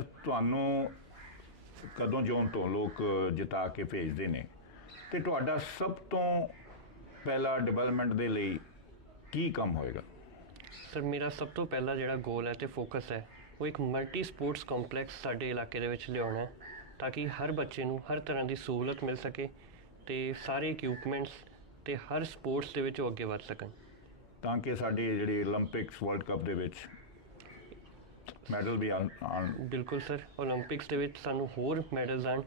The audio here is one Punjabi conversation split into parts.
ਤੁਹਾਨੂੰ ਕਦੋਂ ਜਿਉਂ ਤੋਂ ਲੋਕ ਜਿਤਾ ਕੇ ਭੇਜਦੇ ਨੇ? ਤੇ ਤੁਹਾਡਾ ਸਭ ਤੋਂ ਪਹਿਲਾ ਡਿਵੈਲਪਮੈਂਟ ਦੇ ਲਈ ਕੀ ਕੰਮ ਹੋਏਗਾ? ਸਰ ਮੇਰਾ ਸਭ ਤੋਂ ਪਹਿਲਾ ਜਿਹੜਾ ਗੋਲ ਹੈ ਤੇ ਫੋਕਸ ਹੈ ਉਹ ਇੱਕ ਮਲਟੀ ਸਪੋਰਟਸ ਕੰਪਲੈਕਸ ਸਾਡੇ ਇਲਾਕੇ ਦੇ ਵਿੱਚ ਲਿਆਉਣਾ ਤਾਂ ਕਿ ਹਰ ਬੱਚੇ ਨੂੰ ਹਰ ਤਰ੍ਹਾਂ ਦੀ ਸਹੂਲਤ ਮਿਲ ਸਕੇ ਤੇ ਸਾਰੇ ਇਕਵਿਪਮੈਂਟਸ ਤੇ ਹਰ ਸਪੋਰਟਸ ਦੇ ਵਿੱਚ ਉਹ ਅੱਗੇ ਵੱਧ ਸਕਣ। ਤਾਂ ਕਿ ਸਾਡੇ ਜਿਹੜੇ 올림픽ਸ ਵਰਲਡ ਕੱਪ ਦੇ ਵਿੱਚ ਮੈਡਲ ਵੀ ਆਣ ਬਿਲਕੁਲ ਸਰ 올림픽ਸ ਦੇ ਵਿੱਚ ਸਾਨੂੰ ਹੋਰ ਮੈਡਲਸ ਆਣ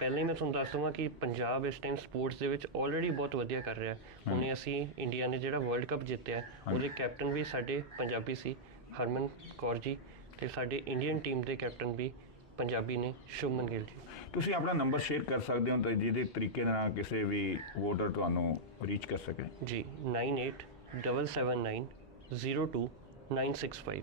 ਪਹਿਲਾਂ ਹੀ ਮੈਂ ਤੁਹਾਨੂੰ ਦੱਸ ਦਵਾਂ ਕਿ ਪੰਜਾਬ ਇਸ ਟਾਈਮ ਸਪੋਰਟਸ ਦੇ ਵਿੱਚ ਆਲਰੇਡੀ ਬਹੁਤ ਵਧੀਆ ਕਰ ਰਿਹਾ। ਹੈ ਹੁਣੇ ਅਸੀਂ ਇੰਡੀਆ ਨੇ ਜਿਹੜਾ ਵਰਲਡ ਕੱਪ ਜਿੱਤਿਆ ਉਹਦੇ ਕੈਪਟਨ ਵੀ ਸਾਡੇ ਪੰਜਾਬੀ ਸੀ ਹਰਮਨ ਕੌਰ ਜੀ ਤੇ ਸਾਡੇ ਇੰਡੀਅਨ ਟੀਮ ਦੇ ਕੈਪਟਨ ਵੀ ਪੰਜਾਬੀ ਨੇ ਸ਼ੁਮਨ ਗਿੱਲ ਜੀ। ਤੁਸੀਂ ਆਪਣਾ ਨੰਬਰ ਸ਼ੇਅਰ ਕਰ ਸਕਦੇ ਹੋ ਤਾਂ ਜਿਹਦੇ ਤਰੀਕੇ ਨਾਲ ਕਿਸੇ ਵੀ ਵੋਟਰ ਤੁਹਾਨੂੰ ਰੀਚ ਕਰ ਸਕੇ। ਜੀ 9877902965